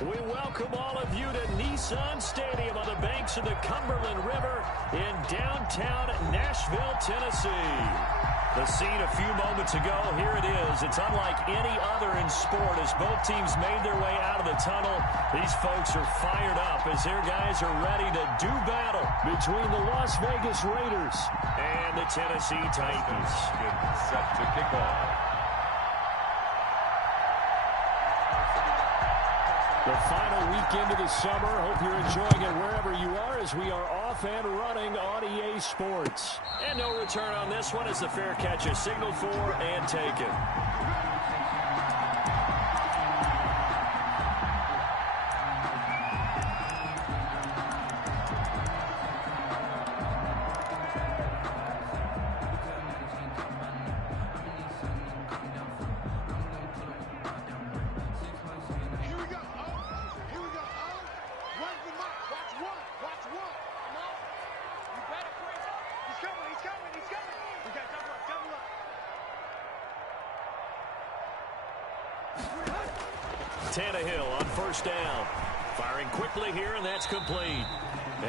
We welcome all of you to Nissan Stadium on the banks of the Cumberland River in downtown Nashville, Tennessee. The scene a few moments ago, here it is. It's unlike any other in sport as both teams made their way out of the tunnel. These folks are fired up as their guys are ready to do battle between the Las Vegas Raiders and the Tennessee Titans. Set to kick off. The final weekend of the summer. Hope you're enjoying it wherever you are as we are off and running on EA Sports. And no return on this one as the fair catch is signaled for and taken. Tannehill on first down. Firing quickly here, and that's complete.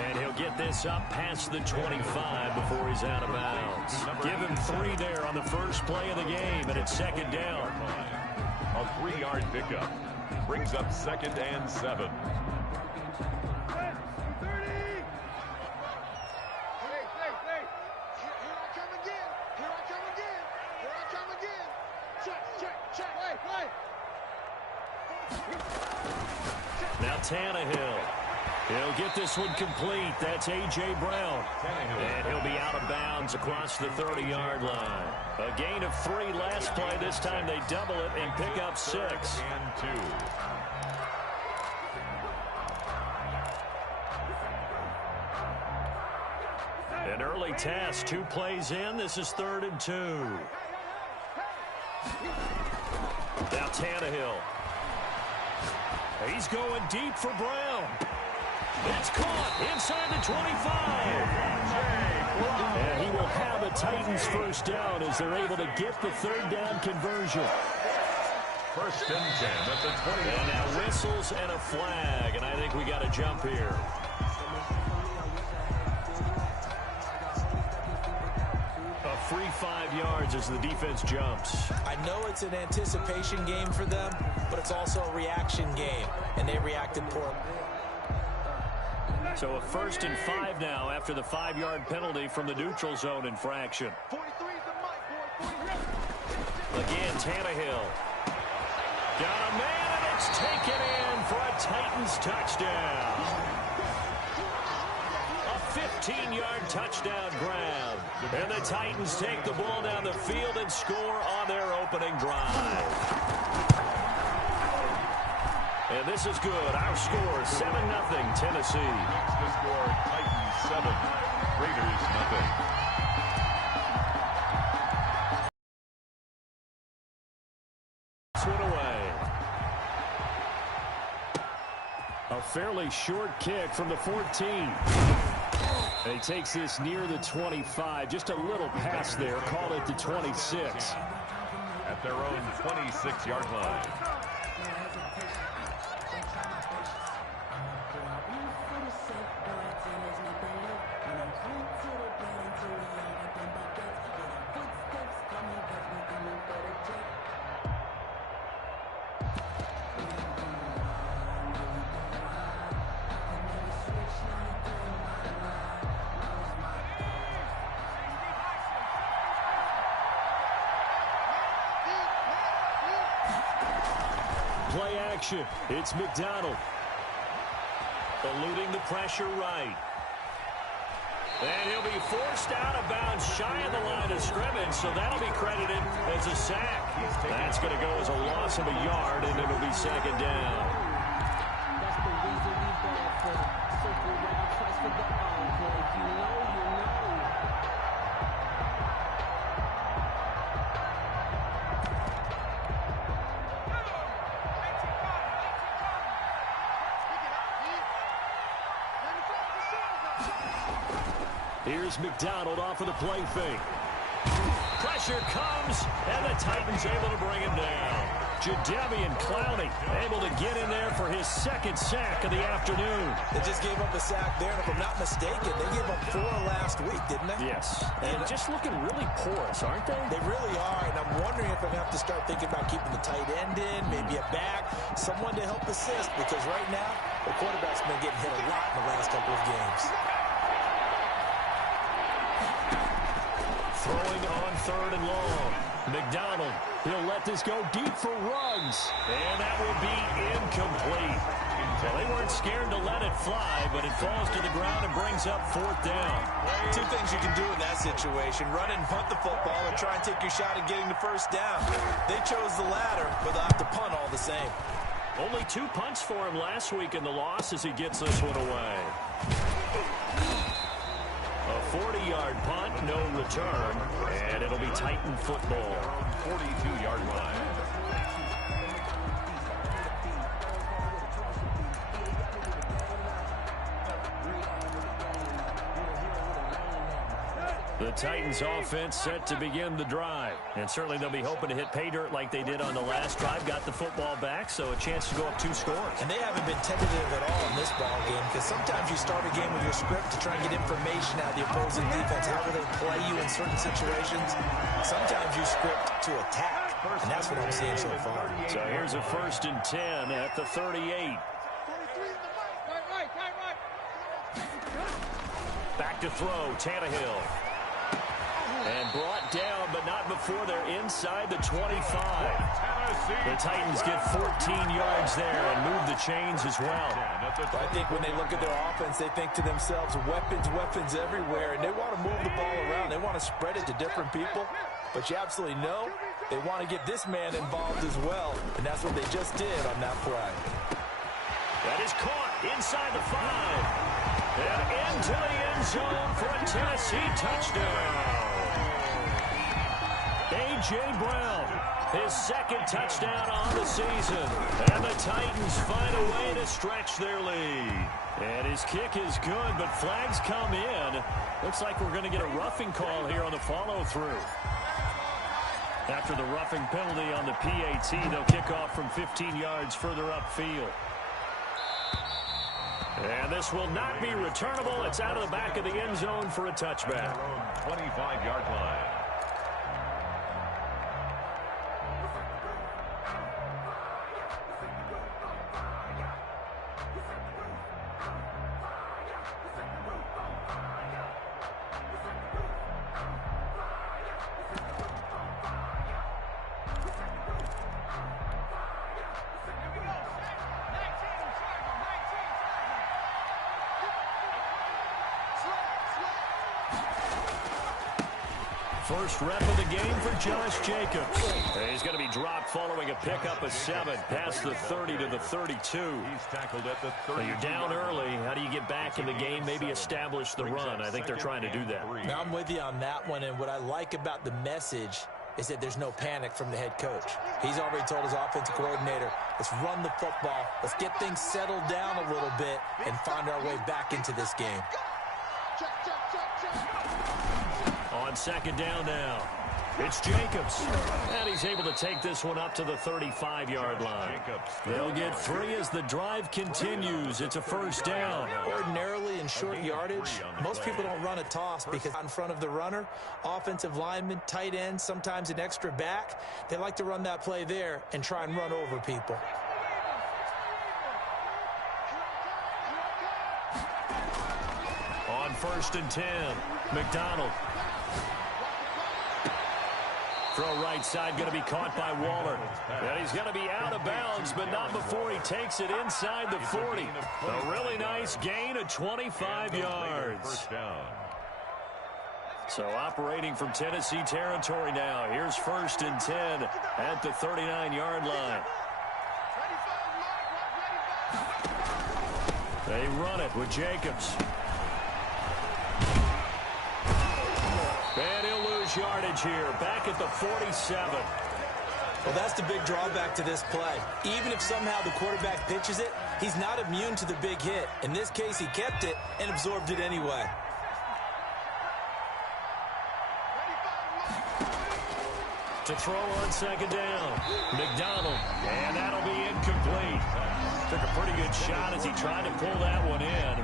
And he'll get this up past the 25 before he's out of bounds. Give him 3 there on the first play of the game, and it's second down. A 3-yard pickup brings up 2nd and 7. Now Tannehill. He'll get this one complete. That's A.J. Brown. And he'll be out of bounds across the 30-yard line. A gain of 3 last play. This time they double it and pick up 6. And 2. An early test. 2 plays in. This is 3rd and 2. Now Tannehill. He's going deep for Brown. It's caught inside the 25. And he will have a Titans first down as they're able to get the 3rd down conversion. 1st and 10 at the 20. And now whistles and a flag, and I think we got a jump here. A free 5 yards as the defense jumps. I know it's an anticipation game for them, but it's also a reaction game, and they reacted poorly. So a 1st and 5 now after the 5-yard penalty from the neutral zone infraction. Again, Tannehill. Got a man, and it's taken in for a Titans touchdown. A 15-yard touchdown grab. And the Titans take the ball down the field and score on their opening drive. And this is good. Our score, 7-0 Tennessee. Next to score, Titans 7, Raiders 0. One away. A fairly short kick from the 14. And he takes this near the 25. Just a little pass there. Call it the 26. At their own 26-yard line. Play action. It's McDonald. Eluding the pressure right. And he'll be forced out of bounds shy of the line of scrimmage, so that'll be credited as a sack. That's going to go as a loss of a yard, and it'll be 2nd down. That's the reason we ball for. Circle round twice for the encore. If you know, you know. Here's McDonald off of the play fake. Pressure comes, and the Titans able to bring him down. Jadeveon Clowney able to get in there for his second sack of the afternoon. They just gave up a sack there, and if I'm not mistaken, they gave up 4 last week, didn't they? Yes, and just looking really porous, aren't they? They really are, and I'm wondering if I'm going to have to start thinking about keeping the tight end in, maybe a back, someone to help assist, because right now, the quarterback's been getting hit a lot in the last couple of games. Throwing on 3rd and long. McDonald, he'll let this go deep for Ruggs. And that will be incomplete. Well, they weren't scared to let it fly, but it falls to the ground and brings up 4th down. 2 things you can do in that situation: run and punt the football, or try and take your shot at getting the 1st down. They chose the latter, but they'll have to punt all the same. Only 2 punts for him last week in the loss as he gets this one away. A 40-yard punt, no return, and it'll be Titan football. 42-yard line. The Titans offense set to begin the drive. And certainly they'll be hoping to hit pay dirt like they did on the last drive. Got the football back, so a chance to go up 2 scores. And they haven't been tentative at all in this ball game, because sometimes you start a game with your script to try and get information out of the opposing defense. How do they play you in certain situations? Sometimes you script to attack, and that's what I'm seeing so far. So here's a 1st and 10 at the 38. Back to throw, Tannehill. And brought down, but not before they're inside the 25. The Titans get 14 yards there and move the chains as well. I think when they look at their offense, they think to themselves, weapons, weapons everywhere, and they want to move the ball around. They want to spread it to different people, but you absolutely know they want to get this man involved as well, and that's what they just did on that play. That is caught inside the 5. And into the end zone for a Tennessee touchdown. A.J. Brown, his 2nd touchdown on the season. And the Titans find a way to stretch their lead. And his kick is good, but flags come in. Looks like we're going to get a roughing call here on the follow-through. After the roughing penalty on the PAT, they'll kick off from 15 yards further upfield. And this will not be returnable. It's out of the back of the end zone for a touchback. 25-yard line. First rep of the game for Josh Jacobs. He's going to be dropped following a pickup of 7 past the 30 to the 32. He's tackled at the 30. So you're down early. How do you get back in the game, maybe establish the run? I think they're trying to do that. Now, I'm with you on that one, and what I like about the message is that there's no panic from the head coach. He's already told his offensive coordinator, let's run the football, let's get things settled down a little bit and find our way back into this game. On 2nd down now, it's Jacobs. And he's able to take this one up to the 35-yard line. They'll get 3 as the drive continues. It's a 1st down. Ordinarily in short yardage, most people don't run a toss because in front of the runner, offensive lineman, tight end, sometimes an extra back, they like to run that play there and try and run over people. On 1st and 10, McDonald. Throw right side, going to be caught by Waller. And he's going to be out of bounds, but not before he takes it inside the 40. A really nice gain of 25 yards. First down. So operating from Tennessee territory now. Here's 1st and 10 at the 39-yard line. They run it with Jacobs. And he'll lose yardage here, back at the 47. Well, that's the big drawback to this play. Even if somehow the quarterback pitches it, he's not immune to the big hit. In this case, he kept it and absorbed it anyway. To throw on second down. McDonald. And that'll be incomplete. Took a pretty good shot as he tried to pull that one in.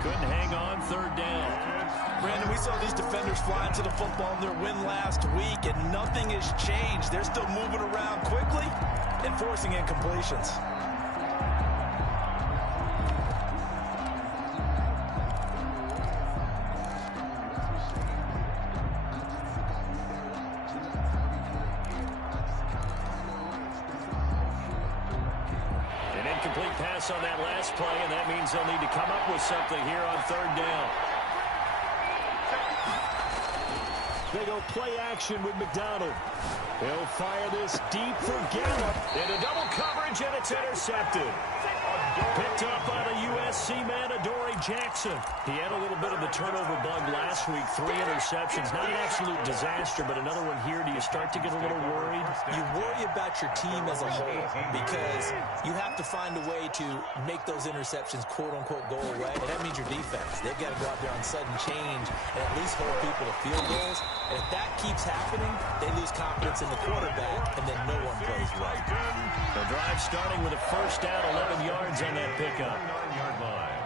Couldn't hang on third down. Brandon, we saw these defenders fly into the football in their win last week, and nothing has changed. They're still moving around quickly and forcing incompletions. Pass on that last play, and that means they'll need to come up with something here on third down. They go play action with McDonald. He'll fire this deep for Gallup. Into double coverage, and it's intercepted. Picked up by the USC man, Adoree Jackson. He had a little bit of the turnover bug last week. 3 interceptions. Not an absolute disaster, but another one here. Do you start to get a little worried? You worry about your team as a whole because you have to find a way to make those interceptions, quote-unquote, go away. And that means your defense. They've got to go out there on sudden change and at least hold people to field goals. And if that keeps happening, they lose confidence in the quarterback, and then no one plays right. The drive starting with a first down, 11 yards on that pickup. 9-yard line.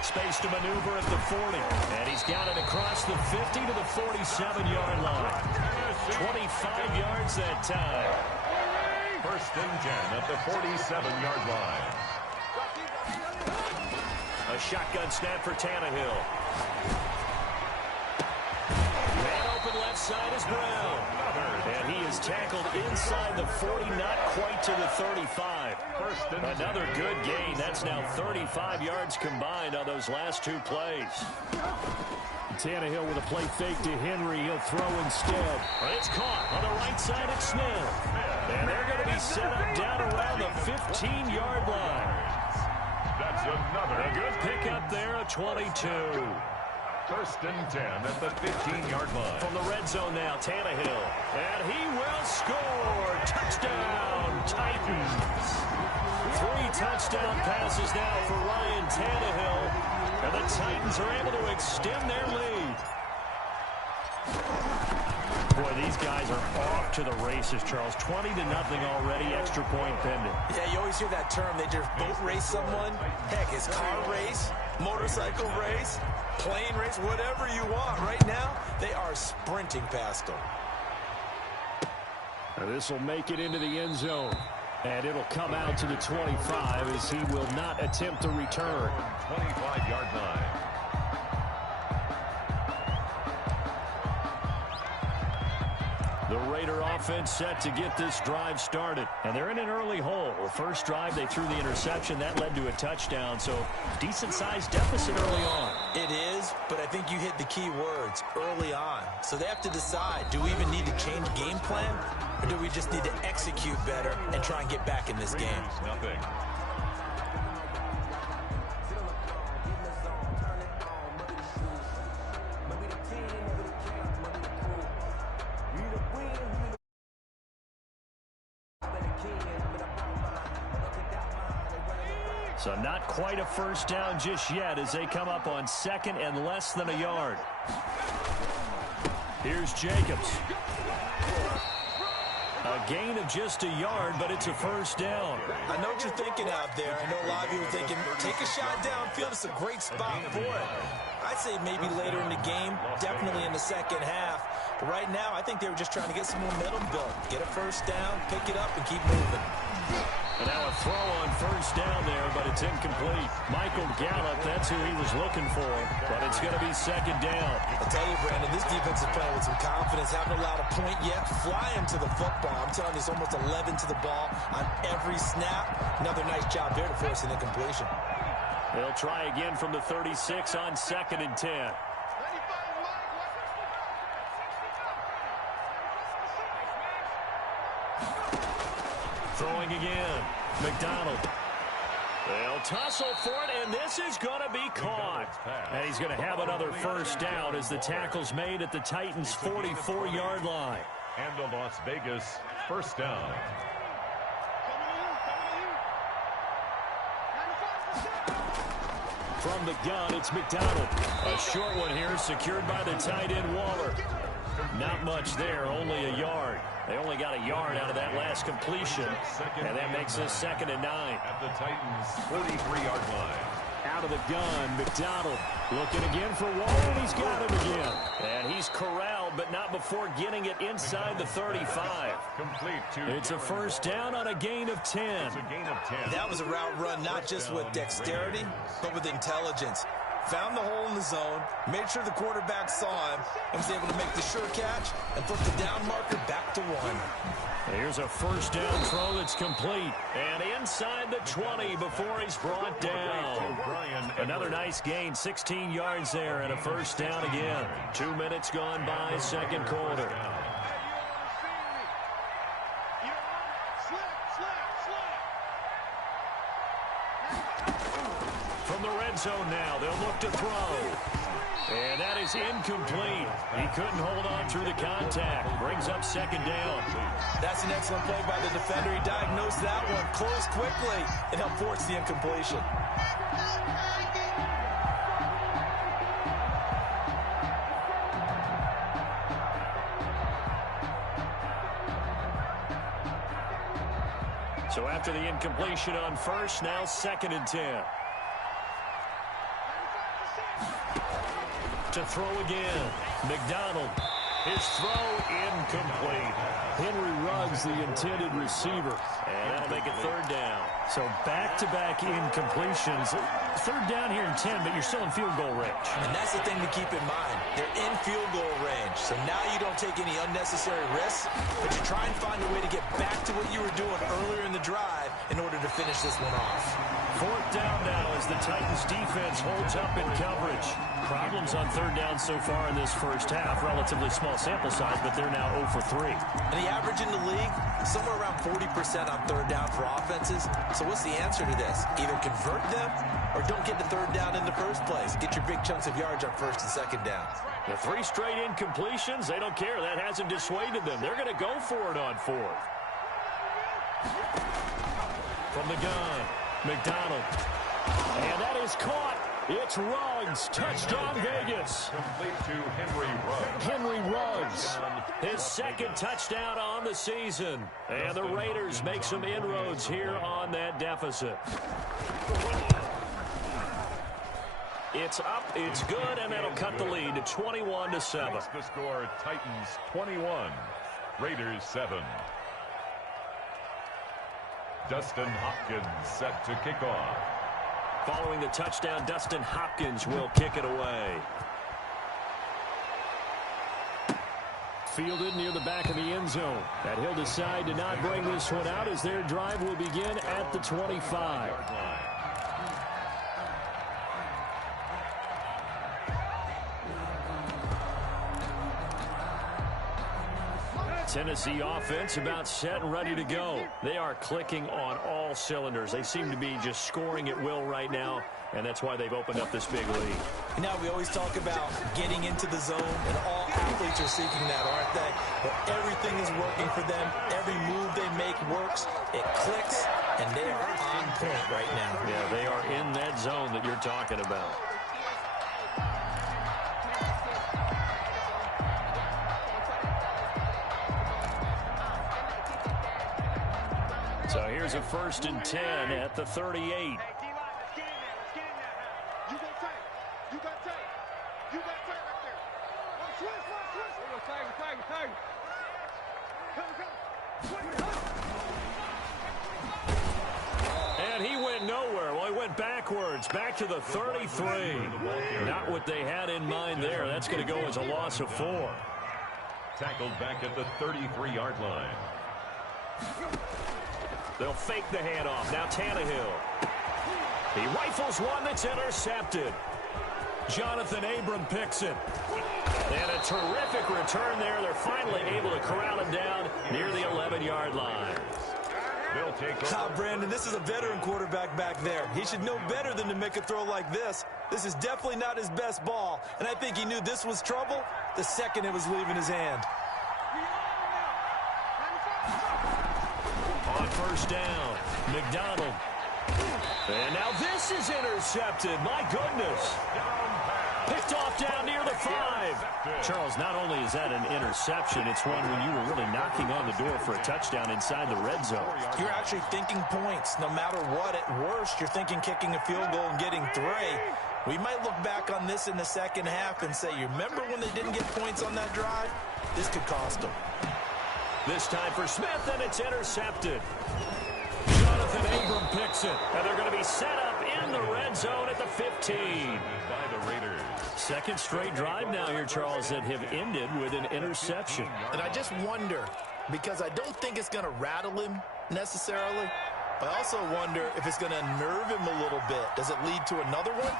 Space to maneuver at the 40. And he's got it across the 50 to the 47-yard line. 25 yards that time. First and 10 at the 47-yard line. A shotgun snap for Tannehill. Man open left side is Brown. And he is tackled inside the 40, not quite to the 35. Another good gain. That's now 35 yards combined on those last 2 plays. Tannehill with a play fake to Henry. He'll throw instead. But it's caught on the right side at Smith. And they're going to be set up down around the 15-yard line. That's another good pickup there, a 22. First and 10 at the 15-yard line. From the red zone now, Tannehill. And he will score. Touchdown, Titans. 3 touchdown passes now for Ryan Tannehill. And the Titans are able to extend their lead. Boy, these guys are off to the races, Charles. 20-0 already, extra point pending. Yeah, you always hear that term. They just boat race someone. Heck, it's car race, motorcycle race, plane race, whatever you want. Right now, they are sprinting past them. This will make it into the end zone. And it'll come out to the 25 as he will not attempt to return. 25-yard line. The Raider offense set to get this drive started. And they're in an early hole. The first drive, they threw the interception. That led to a touchdown. So, decent-sized deficit early on. It is, but I think you hit the key words, early on. So they have to decide, do we even need to change game plan? Or do we just need to execute better and try and get back in this game? Nothing. So not quite a first down just yet as they come up on second and less than a yard. Here's Jacobs. A gain of just a yard, but it's a first down. I know what you're thinking out there. I know a lot of you are thinking, take a shot downfield. It's a great spot for it. I'd say maybe later in the game, definitely in the second half. But right now, I think they were just trying to get some momentum built. Get a first down, pick it up, and keep moving. And now a throw on first down there, but it's incomplete. Michael Gallup, that's who he was looking for, but it's going to be second down. I'll tell you, Brandon, this defense is playing with some confidence. Haven't allowed a point yet. Flying to the football. I'm telling you, it's almost 11 to the ball on every snap. Another nice job there to force an incompletion. They'll try again from the 36 on second and 10. Throwing again. McDonald. They'll tussle for it, and this is going to be caught. And he's going to have another first down as the tackle's made at the Titans' 44-yard line. And the Las Vegas first down. From the gun, it's McDonald. A short one here secured by the tight end Waller. Not much there, only a yard. They only got a yard out of that last completion, and that makes this 2nd and 9. At the Titans' 43-yard line. Out of the gun, McDonald looking again for Waller, and he's got him again. And he's corralled, but not before getting it inside the 35. Complete to It's a first down on a gain of 10. It's a gain of 10. That was a route run not just with dexterity, but with intelligence. Found the hole in the zone, made sure the quarterback saw him, and was able to make the sure catch and flip the down marker back to 1. Here's a first down throw that's complete. And inside the 20 before he's brought down. Another nice gain, 16 yards there, and a first down again. 2 minutes gone by, second quarter. From the red zone now, they'll look to throw. And that is incomplete. He couldn't hold on through the contact. Brings up second down. That's an excellent play by the defender. He diagnosed that one, closed quickly, and helped force the incompletion. So after the incompletion on first, now 2nd and 10. To throw again. McDonald. His throw incomplete. Henry Ruggs, the intended receiver. And that'll make it 3rd down. So back-to-back incompletions. 3rd down here in 10, but you're still in field goal range. And that's the thing to keep in mind. They're in field goal range. So now you don't take any unnecessary risks, but you try and find a way to get back to what you were doing earlier in the drive in order to finish this one off. 4th down now as the Titans defense holds up in coverage. Problems on 3rd down so far in this first half. Relatively small sample size, but they're now 0 for 3. And the average in the league, somewhere around 40% on 3rd down for offenses. So what's the answer to this? Either convert them or don't get to 3rd down in the first place. Get your big chunks of yards on 1st and 2nd down. The 3 straight incompletions, they don't care. That hasn't dissuaded them. They're going to go for it on 4th. From the gun, McDonald. And that is caught. It's Ruggs. Touchdown, Vegas. Complete to Henry Ruggs. Henry Ruggs. His 2nd touchdown on the season. And the Raiders make some inroads here on that deficit. It's up, it's good, and that'll cut the lead to 21-7. Makes the score Titans 21, Raiders 7. Dustin Hopkins set to kick off. Following the touchdown, Dustin Hopkins will kick it away. Fielded near the back of the end zone. That he'll decide to not bring this one out as their drive will begin at the 25. Tennessee offense about set and ready to go. They are clicking on all cylinders. They seem to be just scoring at will right now, and that's why they've opened up this big lead. Now, we always talk about getting into the zone, and all athletes are seeking that, aren't they? But everything is working for them. Every move they make works. It clicks, and they are on point right now. Yeah, they are in that zone that you're talking about. So here's a 1st and 10 at the 38. And he went nowhere. Well, he went backwards, back to the 33. Not what they had in mind there. That's going to go as a loss of 4. Tackled back at the 33-yard line. They'll fake the handoff. Now Tannehill. He rifles one that's intercepted. Jonathan Abram picks it. And a terrific return there. They're finally able to corral him down near the 11-yard line. They'll take over. Brandon, this is a veteran quarterback back there. He should know better than to make a throw like this. This is definitely not his best ball, and I think he knew this was trouble the second it was leaving his hand. On 1st down, McDonald. And now this is intercepted. My goodness. Picked off down near the 5. Charles, not only is that an interception, it's one when you were really knocking on the door for a touchdown inside the red zone. You're actually thinking points. No matter what, at worst, you're thinking kicking a field goal and getting 3. We might look back on this in the second half and say, you remember when they didn't get points on that drive? This could cost them. This time for Smith, and it's intercepted. Jonathan Abram picks it, and they're going to be set up in the red zone at the 15. By the Raiders. Second straight drive now here, Charles, that have ended with an interception. And I just wonder, because I don't think it's going to rattle him necessarily, I also wonder if it's going to nerve him a little bit. Does it lead to another one?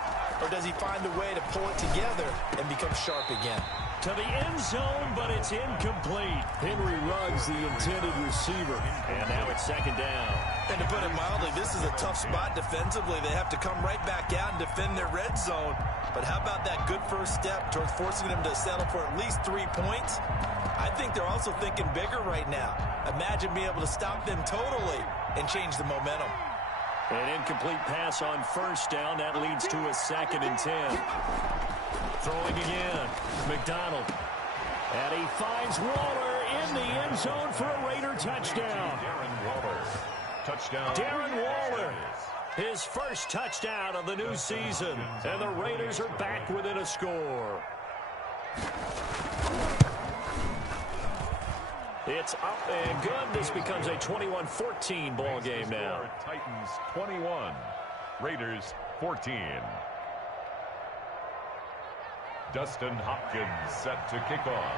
Or does he find a way to pull it together and become sharp again? To the end zone, but it's incomplete. Henry Ruggs, the intended receiver. And now it's second down. And to put it mildly, this is a tough spot defensively. They have to come right back out and defend their red zone. But how about that good first step towards forcing them to settle for at least 3 points? I think they're also thinking bigger right now. Imagine being able to stop them totally and change the momentum. An incomplete pass on first down. That leads to a 2nd and 10. Throwing again. McDonald. And he finds Waller in the end zone for a Raider touchdown. Darren Waller. Touchdown. Darren Waller. His first touchdown of the new season. And the Raiders are back within a score. It's up and good. This becomes a 21-14 ball game now. Titans 21. Raiders 14. Dustin Hopkins set to kick off.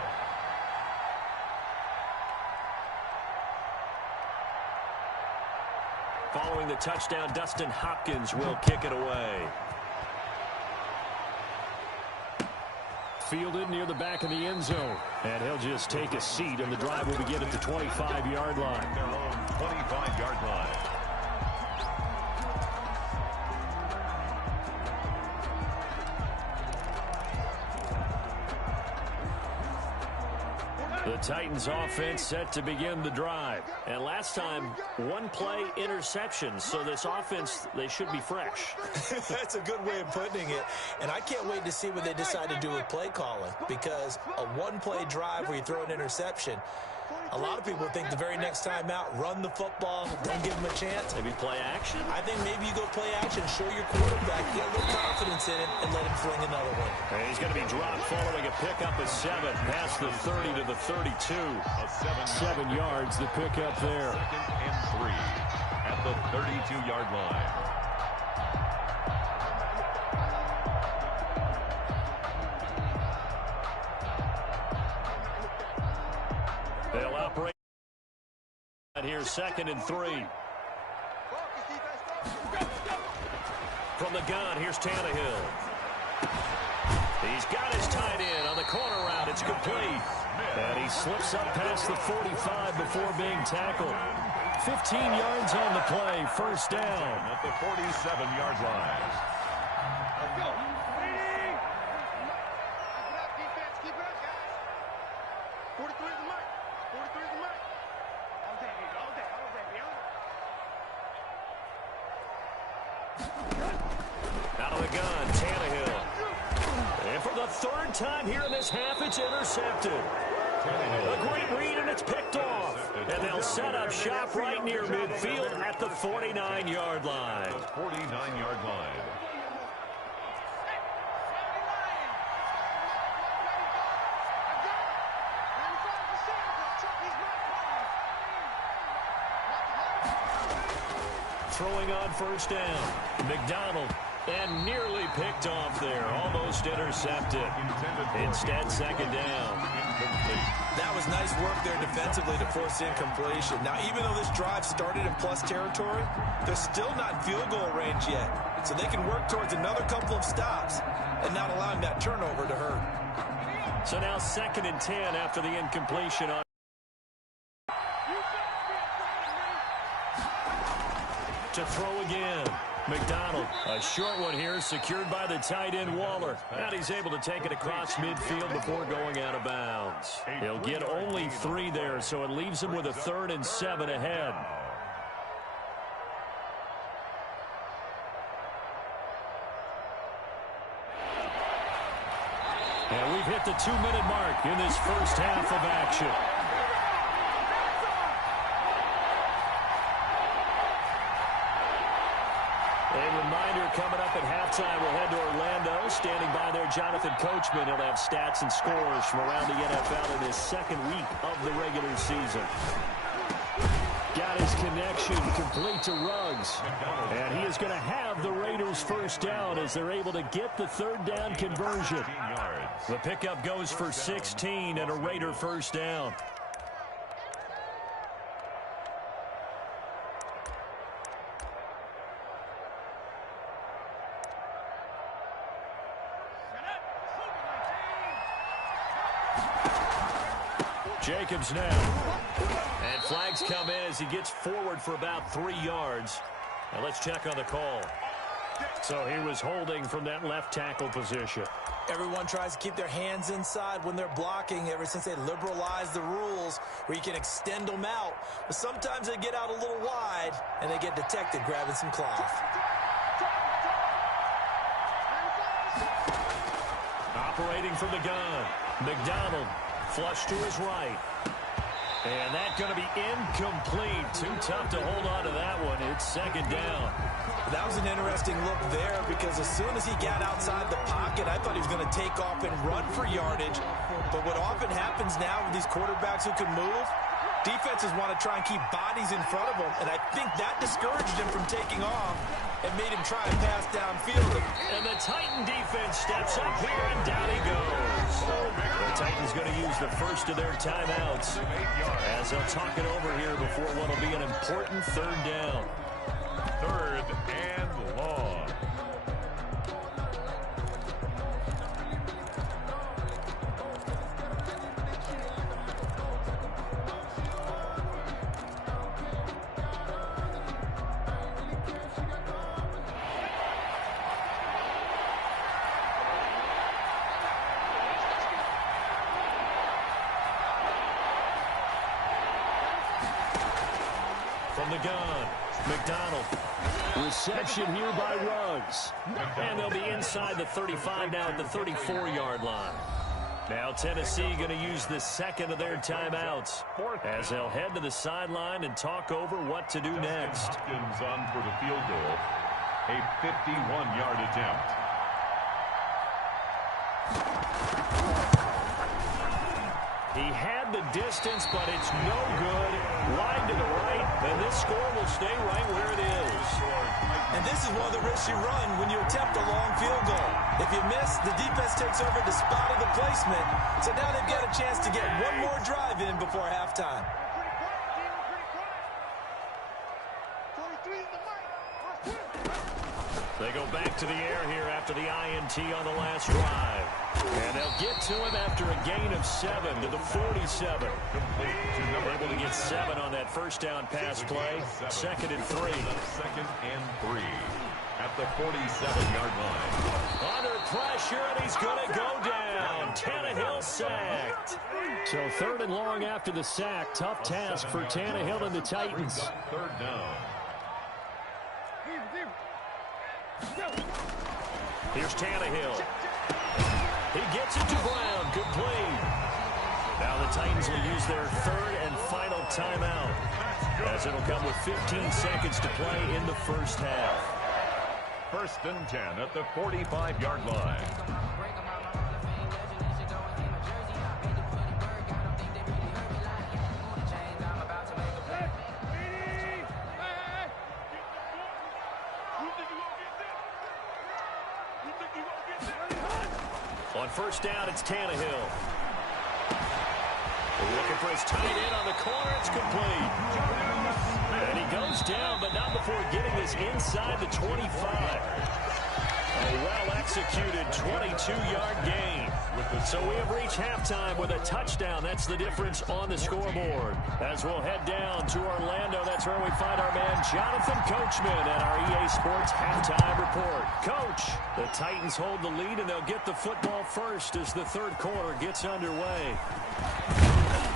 Following the touchdown, Dustin Hopkins will kick it away. Fielded near the back of the end zone. And he'll just take a seat, and the drive will begin at the 25-yard line. Their own 25-yard line. The Titans offense set to begin the drive. And last time, 1-play interception. So this offense, they should be fresh. That's a good way of putting it. And I can't wait to see what they decide to do with play calling. Because a 1-play drive where you throw an interception, a lot of people think the very next time out, run the football, don't give them a chance. Maybe play action? I think maybe you go play action, show your quarterback, get a little confidence in it, and let him fling another one. And he's going to be dropped following a pickup of 7 past the 30 to the 32. 7 yards, the pickup there. 2nd and 3 at the 32-yard line. They'll operate here, 2nd and 3. From the gun, here's Tannehill. He's got his tight end on the corner route. It's complete. And he slips up past the 45 before being tackled. 15 yards on the play, first down. At the 47-yard line. Let's go. Keep it up, guys. 43 is the mark. 43 is the mark. All day, baby. All day. All day, baby. Out of the gun, Tannehill. And for the 3rd time here in this half, it's intercepted. A great read, and it's picked off. And they'll set up shop right near midfield at the 49-yard line. The 49-yard line. Throwing on first down. McDonald. And nearly picked off there. Almost intercepted. Instead, 2nd down. That was nice work there defensively to force incompletion. Now, even though this drive started in plus territory, they're still not in field goal range yet. So they can work towards another couple of stops and not allowing that turnover to hurt. So now 2nd and 10 after the incompletion on. To throw again. McDonald, a short one here, secured by the tight end Waller. And he's able to take it across midfield before going out of bounds. He'll get only 3 there, so it leaves him with a 3rd and 7 ahead. we've hit the 2-minute mark in this first half of action. A reminder coming up at halftime, we'll head to Orlando. Standing by there, Jonathan Coachman. He'll have stats and scores from around the NFL in his second week of the regular season. Got his connection complete to Ruggs. And he is going to have the Raiders first down as they're able to get the third down conversion. The pickup goes for 16 and a Raider first down. Jacobs now. And flags come in as he gets forward for about 3 yards. Now let's check on the call. So he was holding from that left tackle position. Everyone tries to keep their hands inside when they're blocking ever since they liberalized the rules where you can extend them out. But sometimes they get out a little wide and they get detected grabbing some cloth. Operating from the gun. McDonald flush to his right. And that's going to be incomplete. Too tough to hold on to that one. It's second down. That was an interesting look there because as soon as he got outside the pocket, I thought he was going to take off and run for yardage. But what often happens now with these quarterbacks who can move, defenses want to try and keep bodies in front of them. And I think that discouraged him from taking off and made him try and pass downfield. And the Titan defense steps up here, and down he goes. The Titans going to use the first of their timeouts as they'll talk it over here before what will be an important third down. Third and long. From the gun, McDonald. Reception here by Ruggs. And they'll be inside the 35 now at the 34-yard line. Now Tennessee going to use the second of their timeouts as they'll head to the sideline and talk over what to do next. Hopkins on for the field goal. A 51-yard attempt. He had the distance, but it's no good. Wide to the right, and this score will stay right where it is. And this is one of the risks you run when you attempt a long field goal. If you miss, the defense takes over the spot of the placement. So now they've got a chance to get one more drive in before halftime. They go back to the air here after the INT on the last drive. And they'll get to him after a gain of 7 to the 47. Able to get 7 on that first down pass play. Second and 3. Second and 3 at the 47-yard line. Under pressure, and he's going to go down. Tannehill sacked. So third and long after the sack. Tough task for Tannehill and the Titans. Third down. Here's Tannehill. He gets it to Brown. Complete. Now the Titans will use their third and final timeout as it'll come with 15 seconds to play in the first half. First and 10 at the 45-yard line. On first down, it's Tannehill. Looking for his tight end on the corner. It's complete. And he goes down, but not before getting this inside the 25. A well-executed 22-yard gain. So we have reached halftime with a touchdown. That's the difference on the scoreboard. As we'll head down to Orlando, that's where we find our man Jonathan Coachman at our EA Sports Halftime Report. Coach, the Titans hold the lead, and they'll get the football first as the third quarter gets underway.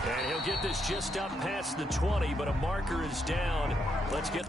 And he'll get this just up past the 20, but a marker is down. Let's get...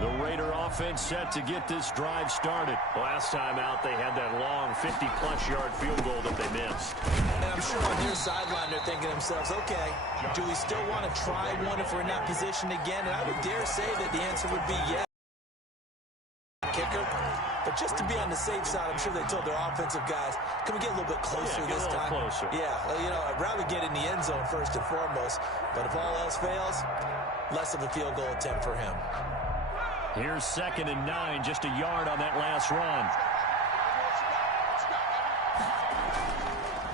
The Raider offense set to get this drive started. Last time out, they had that long 50-plus yard field goal that they missed. And I'm sure on their sideline, they're thinking to themselves, okay, do we still want to try one if we're in that position again? And I would dare say that the answer would be yes. Kicker. But just to be on the safe side, I'm sure they told their offensive guys, can we get a little bit closer this time? Closer. Yeah, you know, I'd rather get in the end zone first and foremost. But if all else fails, less of a field goal attempt for him. Here's 2nd and 9, just a yard on that last run.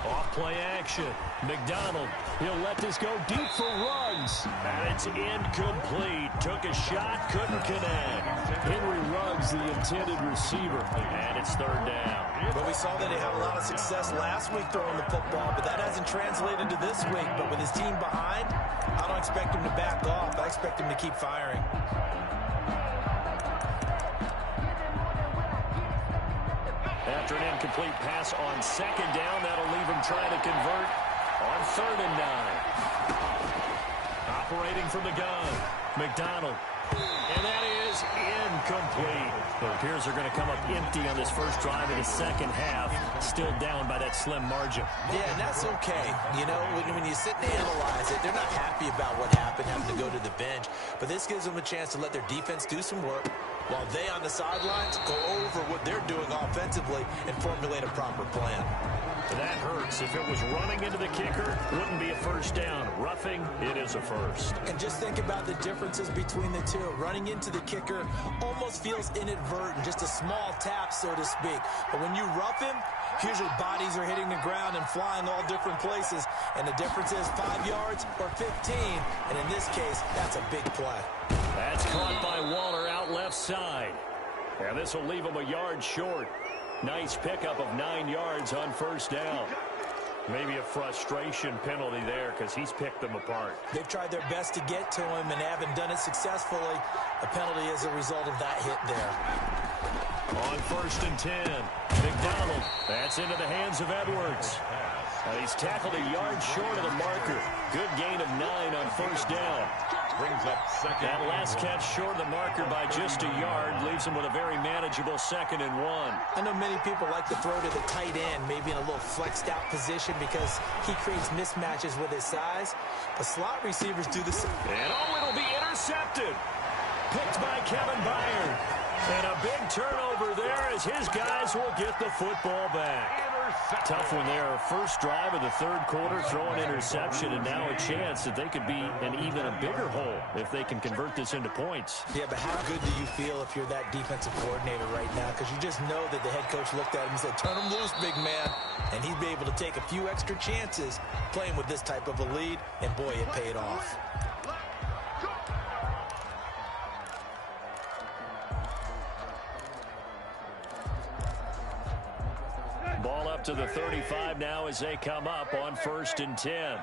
Off-play action. McDonald, he'll let this go deep for Ruggs. And it's incomplete. Took a shot, couldn't connect. Henry Ruggs, the intended receiver. And it's 3rd down. Well, we saw that he had a lot of success last week throwing the football, but that hasn't translated to this week. But with his team behind, I don't expect him to back off. I expect him to keep firing. After an incomplete pass on 2nd down, that'll leave him trying to convert on 3rd and 9. Operating from the gun, McDonald. And that is incomplete. It appears they're going to come up empty on this first drive of the second half, still down by that slim margin. Yeah, and that's okay. You know, when you sit and analyze it, they're not happy about what happened, having to go to the bench. But this gives them a chance to let their defense do some work, while they on the sidelines go over what they're doing offensively and formulate a proper plan. That hurts. If it was running into the kicker, wouldn't be a first down. Roughing, it is a first. And just think about the differences between the two. Running into the kicker almost feels inadvertent, just a small tap, so to speak. But when you rough him, usually bodies are hitting the ground and flying all different places. And the difference is 5 yards or 15. And in this case, that's a big play. That's caught by Waller out left side. And this will leave him a yard short. Nice pickup of 9 yards on first down. Maybe a frustration penalty there because he's picked them apart. They've tried their best to get to him and haven't done it successfully. A penalty is a result of that hit there. On 1st and 10, McDonald. That's into the hands of Edwards. He's tackled a yard short of the marker. Good gain of 9 on first down. Brings up 2nd. That last catch short of the marker by just a yard leaves him with a very manageable 2nd and 1. I know many people like to throw to the tight end, maybe in a little flexed out position because he creates mismatches with his size. But slot receivers do the same. And it'll be intercepted. Picked by Kevin Byard. And a big turnover there as his guys will get the football back. Tough one there. First drive of the 3rd quarter, throwing interception, and now a chance that they could be in even a bigger hole if they can convert this into points. Yeah, but how good do you feel if you're that defensive coordinator right now? Because you just know that the head coach looked at him and said, turn him loose, big man. And he'd be able to take a few extra chances playing with this type of a lead, and boy, it paid off. Ball up to the 35 now as they come up on 1st and 10.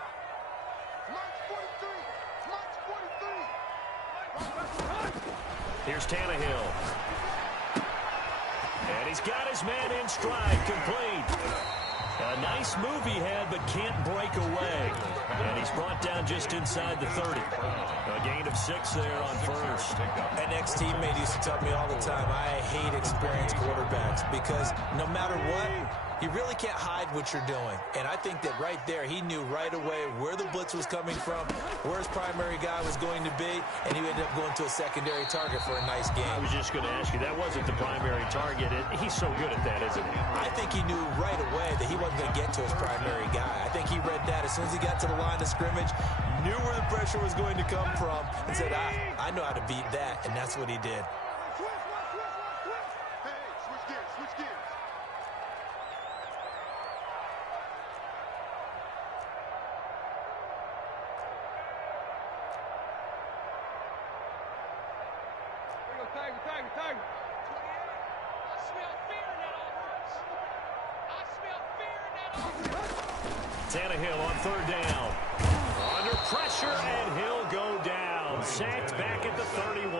Here's Tannehill. And he's got his man in stride, complete. A nice move he had, but can't break away. And he's brought down just inside the 30. A gain of 6 there on first. An ex-teammate used to tell me all the time, I hate experienced quarterbacks because no matter what, you really can't hide what you're doing. And I think that right there, he knew right away where the blitz was coming from, where his primary guy was going to be, and he ended up going to a secondary target for a nice game. I was just going to ask you, that wasn't the primary target. He's so good at that, isn't he? I think he knew right away that he wasn't going to get to his primary guy. I think he read that as soon as he got to the line of scrimmage, knew where the pressure was going to come from, and said, I know how to beat that, and that's what he did. Tannehill on 3rd down. Under pressure, and he'll go down. Sacked back at the 31.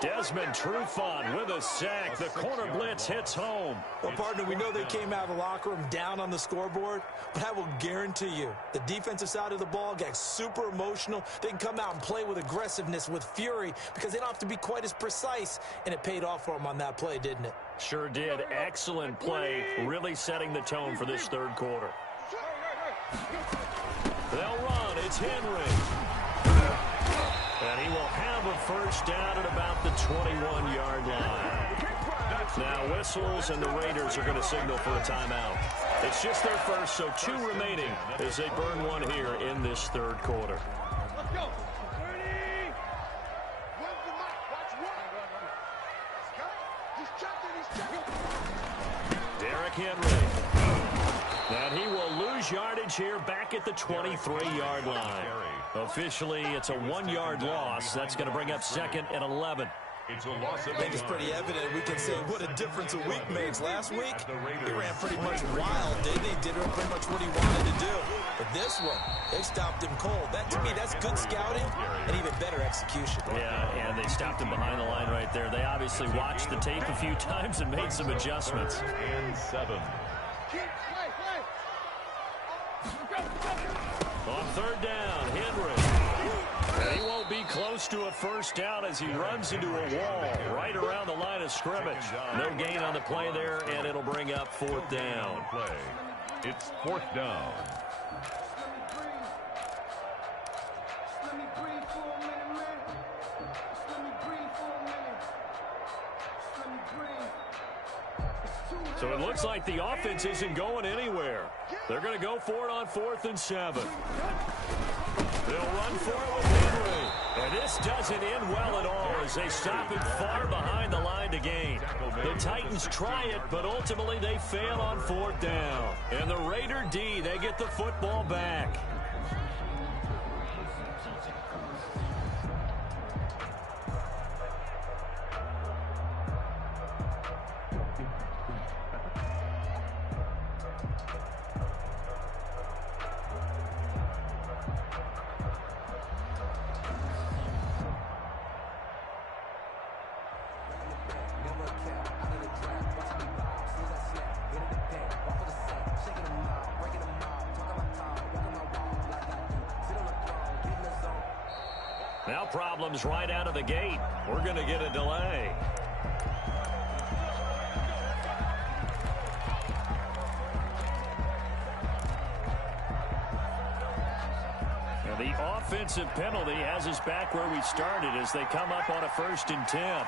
Des Desmond Trufant with a sack. The corner blitz hits home. Well, partner, we know they came out of the locker room down on the scoreboard, but I will guarantee you the defensive side of the ball got super emotional. They can come out and play with aggressiveness, with fury, because they don't have to be quite as precise, and it paid off for them on that play, didn't it? Sure did. Excellent play, really setting the tone for this third quarter. They'll run. It's Henry. And he will have a first down at about the 21-yard line. Now whistles, and the Raiders are going to signal for a timeout. It's just their first, so 2 remaining as they burn one here in this third quarter. Let's go. 30. Where's the mic? Watch one. Let's go. He's checking. He's checking. Derrick Henry. And he will lose yardage here back at the 23-yard line. Officially, it's a 1-yard loss. That's going to bring up second and 11. It's a loss of I think it's pretty evident. We can say what a difference a week makes. Last week, he ran pretty much wild, didn't he? Did pretty much what he wanted to do. But this one, they stopped him cold. That, to me, that's good scouting and even better execution. Yeah, and they stopped him behind the line right there. They obviously watched the tape a few times and made some adjustments. and 7. On third down, Henry. And he won't be close to a first down as he runs into a wall right around the line of scrimmage. No gain on the play there, and it'll bring up fourth down. It's 4th down. So it looks like the offense isn't going anywhere. They're going to go for it on 4th and 7. They'll run for it with Henry. And this doesn't end well at all as they stop him far behind the line to gain. The Titans try it, but ultimately they fail on 4th down. And the Raider D, they get the football back. Now problems right out of the gate. We're going to get a delay. Now the offensive penalty has us back where we started as they come up on a 1st and 10.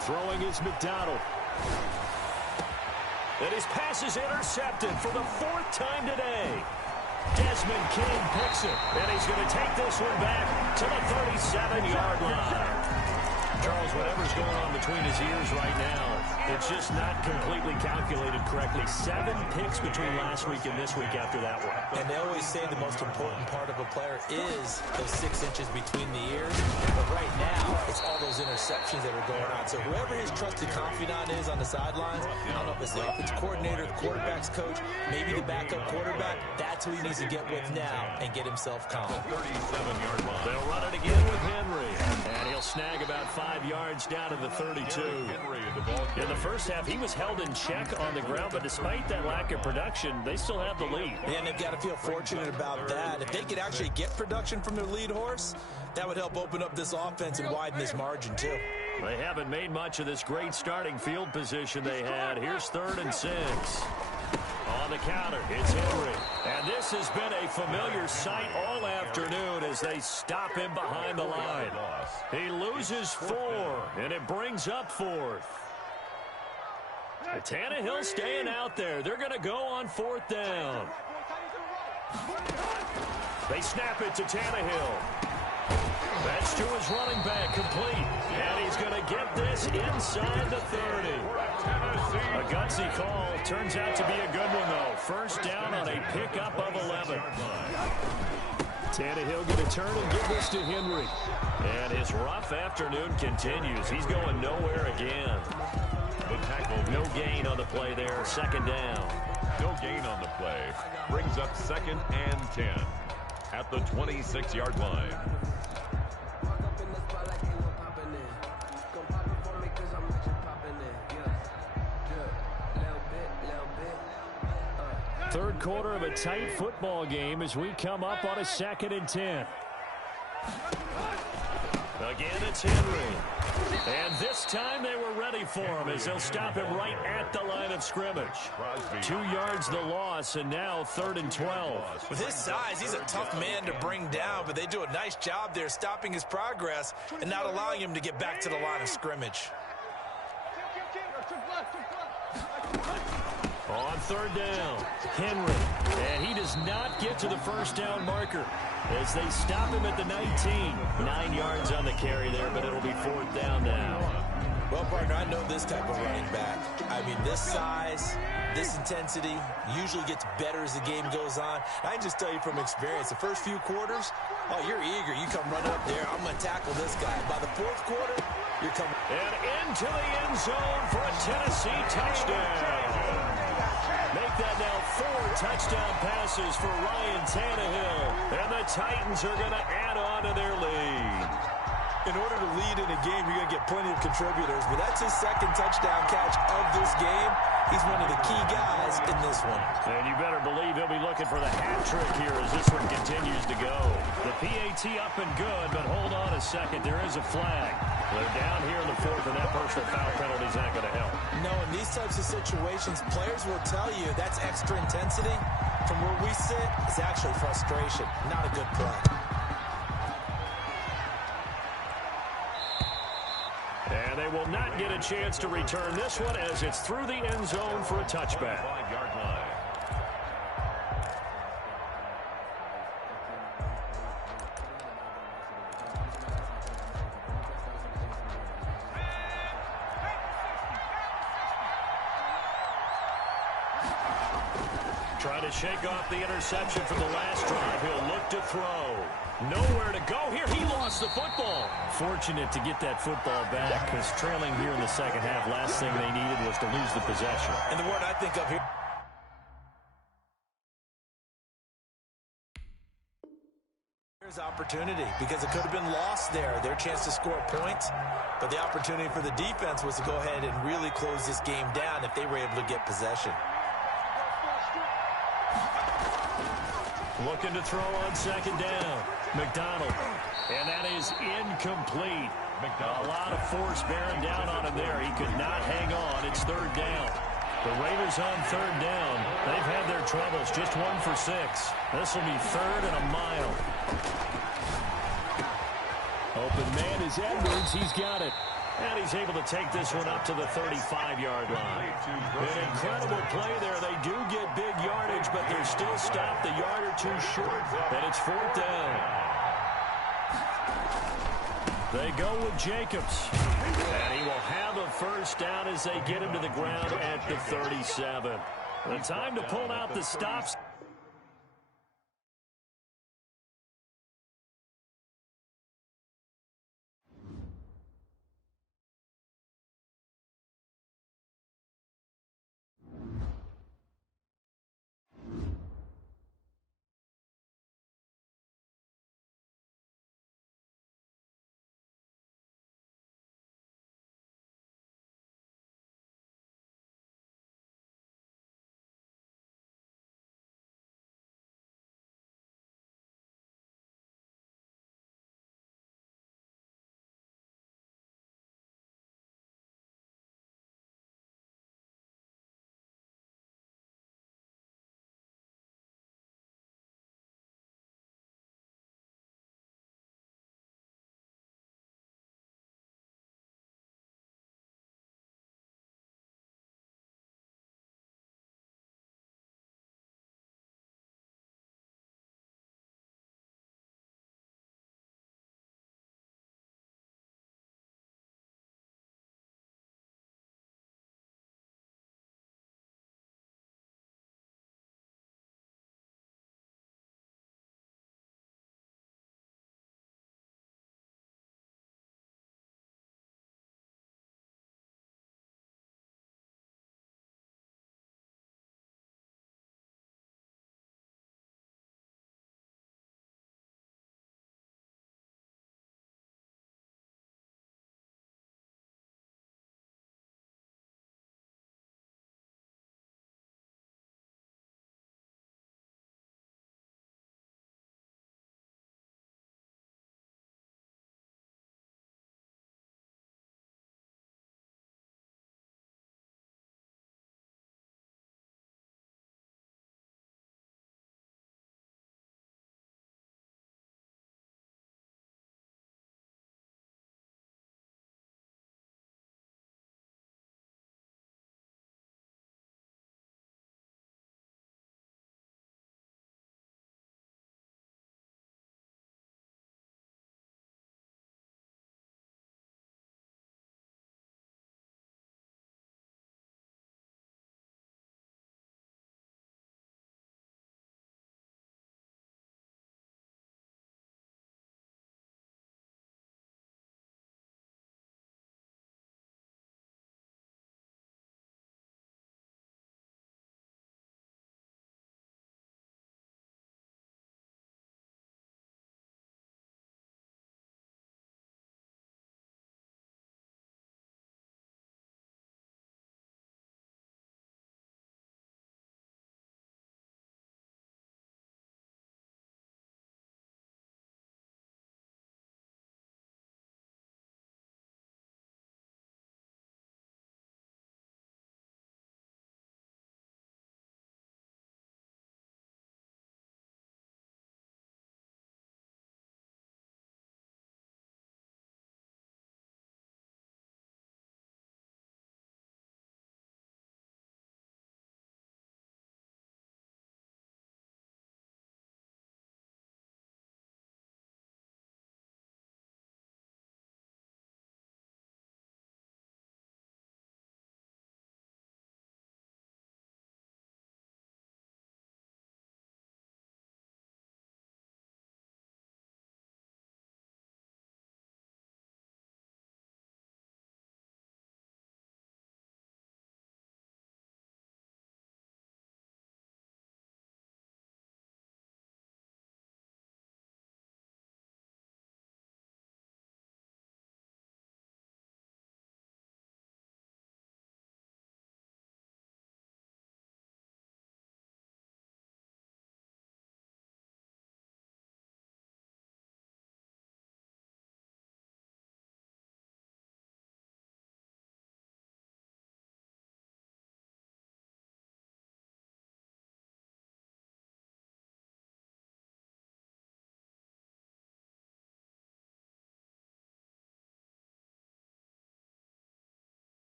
Throwing is McDonald. And his pass is intercepted for the 4th time today. Desmond King picks it, and he's going to take this one back to the 37-yard line. Charles, whatever's going on between his ears right now, it's just not completely calculated correctly. 7 picks between last week and this week after that one. And they always say the most important part of a player is those 6 inches between the ears. But right now, it's all those interceptions that are going on. So whoever his trusted confidant is on the sidelines, I don't know if it's the offensive coordinator, the quarterback's coach, maybe the backup quarterback, that's who he needs to get with now and get himself calm. 37-yard line. They'll run it again with Henry. And he'll snag about 5 yards down to the 32. In the first half, he was held in check on the ground, but despite that lack of production, they still have the lead. And they've got to feel fortunate about that. If they could actually get production from their lead horse, that would help open up this offense and widen this margin, too. They haven't made much of this great starting field position they had. Here's 3rd and 6. On the counter, it's Henry. And this has been a familiar sight all afternoon as they stop him behind the line. He loses 4, and it brings up 4th. Tannehill staying out there. They're going to go on 4th down. They snap it to Tannehill. That's to his running back, complete. And he's going to get this inside the 30. A gutsy call. Turns out to be a good one, though. First down on a pickup of 11. Tannehill going to turn and give this to Henry. And his rough afternoon continues. He's going nowhere again. The tackle. No gain on the play there. Second down. No gain on the play. Brings up 2nd and 10 at the 26-yard line. Third quarter of a tight football game as we come up on a 2nd and 10. Again, it's Henry. And this time they were ready for him as they'll stop him right at the line of scrimmage. 2 yards the loss, and now 3rd and 12. With his size, he's a tough man to bring down, but they do a nice job there stopping his progress and not allowing him to get back to the line of scrimmage. On 3rd down, Henry. And he does not get to the first down marker as they stop him at the 19. 9 yards on the carry there, but it'll be 4th down now. Well, partner, I know this type of running back. I mean, this size, this intensity usually gets better as the game goes on. I can just tell you from experience, the first few quarters, oh, you're eager. You come running up there. I'm going to tackle this guy. By the 4th quarter, you're coming. And into the end zone for a Tennessee touchdown. Make that now 4 touchdown passes for Ryan Tannehill. And the Titans are going to add on to their lead. In order to lead in a game, you're going to get plenty of contributors. But that's his 2nd touchdown catch of this game. He's one of the key guys in this one. And you better believe he'll be looking for the hat trick here as this one continues to go. The PAT up and good, but hold on a second. There is a flag. They're down here in the 4th, and that personal foul penalty is not going to help. No, in these types of situations, players will tell you that's extra intensity. From where we sit, it's actually frustration, not a good play. And they will not get a chance to return this one as it's through the end zone for a touchback. 5-yard line. Trying to shake off the interception from the last drive. He'll look to throw. Nowhere to go here. He lost the football. Fortunate to get that football back because trailing here in the second half, last thing they needed was to lose the possession. And the word I think of here. Here's opportunity because it could have been lost there. Their chance to score points. But the opportunity for the defense was to go ahead and really close this game down if they were able to get possession. Looking to throw on 2nd down. McDonald. And that is incomplete. A lot of force bearing down on him there. He could not hang on. It's 3rd down. The Raiders on 3rd down. They've had their troubles. Just 1 for 6. This will be 3rd and a mile. Open man is Edwards. He's got it. And he's able to take this one up to the 35-yard line. An incredible play there. They do get big yardage, but they're still stopped a yard or 2 short. And it's 4th down. They go with Jacobs. And he will have a first down as they get him to the ground at the 37. The time to pull out the stops.